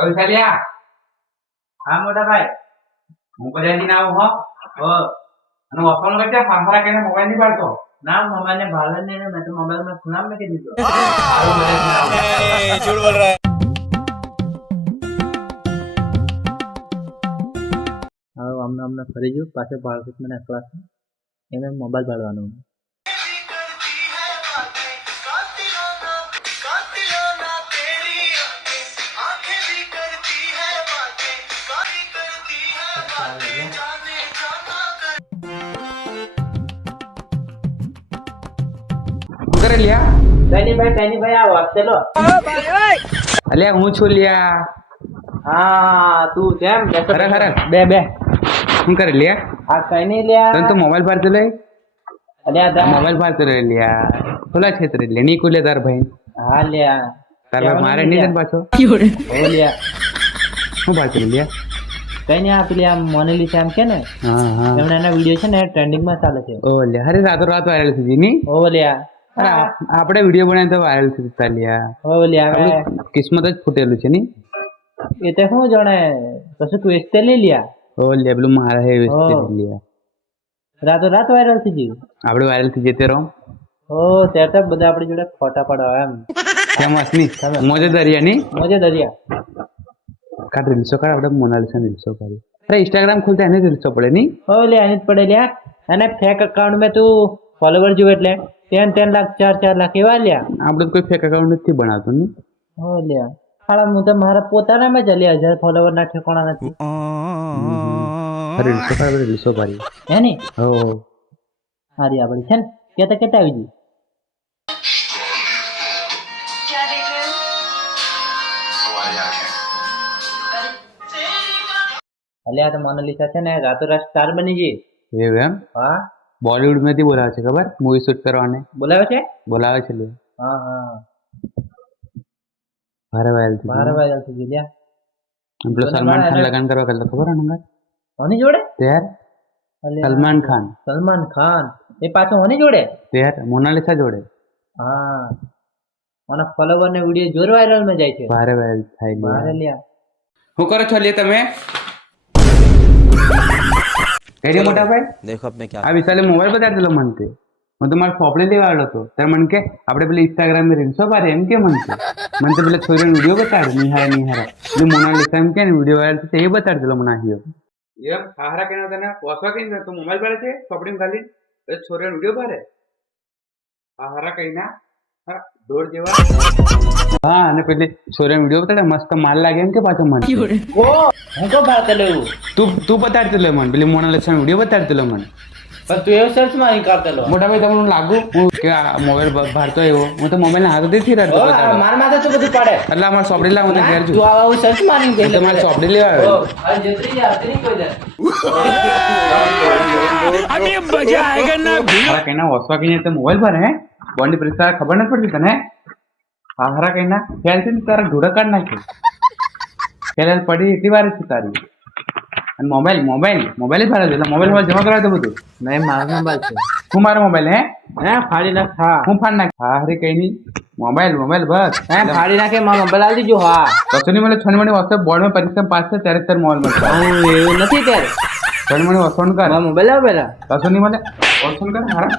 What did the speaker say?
હવે ચાલ્યા હા મોટા ભાઈ હું કદાચ ના હો? હો. અને વફાણ કરતે ફાફરા કહીને મોબાઈલ નહીં પાડતો? ના મોબાઈલ ને ભાલે ને મેં તો મોબાઈલમાં મે મૂકી દીધો. કદાચ ના આવું. હવે અમને અમને ફરી ગયું. પાછો બાળકો મને ક્લાસ એમ એમ મોબાઈલ પાડવાનો કરે લ્યા? કઈની ભાઈ કઈની ભાઈ આ વાત લો. અલ્યા હું છું લ્યા. હા તું કેમ ખરે ખરે બે બે. શું કરે લ્યા? આ કઈ નહીં તને લ્યા તો મોબાઈલ પર લે અલ્યા મોબાઈલ પર રે લ્યા. ખુલ્લા ક્ષેત્ર લે નહીં ખુલે તાર ભાઈ. હા લ્યા. તાર ભાઈ મારે નહીં જન પાછો. હો લ્યા. શું પાછો લ્યા? કઈ નહીં આ પેલી આમ મોનેલી એમ કે ને? હા હા. એના વીડિયો છે ને ટ્રેન્ડિંગમાં ચાલે છે. ઓ લ્યા. અરે રાતો રાત વાયરલ થઈ ગઈ હો લ્યા. અરે આપણે વીડિયો બનાવી તો વાયરલ થઈ જતા લ્યા હો લ્યા કિસ્મત જ ફૂટેલું છે ની એ તો શું જાણે કશું ટ્વિસ્ટ લઈ લ્યા. ઓ લ્યા પેલું મારા હે હો. લ્યા. રાતો રાત વાયરલ થઈ ગયું? આપણે વાયરલ થઈ જતે રહો ઓ ત્યારે તો બધા આપણી જોડે ફોટા પાડવા એમ. ફેમસની મોજે દરિયા ની મોજે દરિયા. કાઢ રીલ્સો કાઢ આપણે મોનાલિસા રીલ્સો કાઢી અરે ઇન્સ્ટાગ્રામ ખોલતા એને રીલ્સો પડે ની હો લ્યા એને જ પડે લ્યા. અને ફેક અકાઉન્ટ મેં તું ફોલોવર જોવે એટલે. ત્રણ ત્રણ લાખ ચાર ચાર લાખ એવા લ્યા. આપણે કોઈ ફેક એકાઉન્ટ નથી બનાવતો ને? હો લ્યા. હાલા હું તો મારા પોતાના મેં જ હજાર ફોલોવર ના કોણ નથી. અરે રીસો પાડી રીસો પાડી હે ને? હો હારી આપણી છે ને? કેતા કેતા આવી ગઈ. અલ્યા તો મોનાલિસા છે ને રાતો રાત સ્ટાર બની ગઈ. એવું એમ? હા. બોલિવૂડમાંથી બોલાવે છે ખબર? મૂવી શૂટ કરવાને. બોલાવે છે? બોલાવે છે લે હા હા. ભારે વાયલથી ભારે વાયલથી ગઈ લ્યા. પેલો સલમાન ખાન લગન કરવા કરતો ખબર હે કોની જોડે? ત્યાર સલમાન ખાન. સલમાન ખાન. એ પાછો કોની જોડે? ત્યાર મોનાલિસા જોડે. હા. મને ફોલોવર ને વિડિયો જોર વાયરલમાં જાય છે. ભારે વાયરલ થાય ભારે લ્યા. શું કરો છો લે તમે? રેડી મોટા ભાઈ દેખો મેં ક્યાં આ વિશાલે મોબાઈલ બતા દીધો મને તે હું તો મારે ફોપડે લેવા આવ્યો હતો. ત્યારે મને કે આપણે પેલી ઇન્સ્ટાગ્રામની રીલ્સો પાડે. એમ કે મન કે મને તો પેલા છોરીનો વીડિયો બતાડ. નિહારા નિહારા જે મોનાલિસા એમ કે ને વીડિયો વાયરલ તે એ બતાડ દીધો મને આવ્યો એમ હારા કે તને? વસવા કે તો મોબાઈલ પાડે છે? ફોપડીમાં ખાલી? છોરીનો વીડિયો પાડે? હારા કઈ ના દોડ જેવા. હા અને પેલી છોરીનો વીડિયો બતાડે મસ્ત માલ લાગે એમ કે પાછો મને ઓ હું તો લેવું તું તું બતાડતો લે મને પેલી મોનાલિસા વીડિયો બતાડતો લે મને. પણ તું એવો સર્ચમાં અહીં કરતેલો મોટા ભાઈ તમને લાગુ? હું કે આ મોબાઈલ ભારતો એવો હું તો મોબાઈલ ના હાથથી થી રહેતો માર માથે તો બધું પાડે. એટલે અમારે ચોપડી લાવ હું તો ઘેર તું આવા આવું સર્ચ મારી ગઈ ચોપડી લેવા આવ્યો. હારા કઈના વસવા કઈને તો મોબાઈલ પર હે? બોન્ડી પરીક્ષા ખબર નથી પડતી તને? હારા કઈના. ખ્યાલ છે ને તારા ઢોળા કાઢ નાખ્યો પડી એટલી વાર છે તારી. અને મોબાઈલ મોબાઈલ મોબાઈલ જ ભાડે એટલે મોબાઈલમાં જમા કરાવે તો બધું. નહીં મારો મોબાઈલ છે. હું મારો મોબાઈલ હે? હે ફાડી નાખ હા. હું ફાડ નાખ. હા હરે કઈ નહીં મોબાઈલ મોબાઈલ બસ. હે ફાડી નાખે મારો મોબાઈલ આલી દીજો હા. કશું નહીં મને છ મણી વસ્તુ બોર્ડમાં પરીક્ષા પાસ થાય ત્યારે તારે મોબાઈલ મળશે. એવું નથી ત્યારે. છોની મણી વસણ કર. મારો મોબાઈલ આવે પેલા કશું નહીં મને વસણ કર હારા.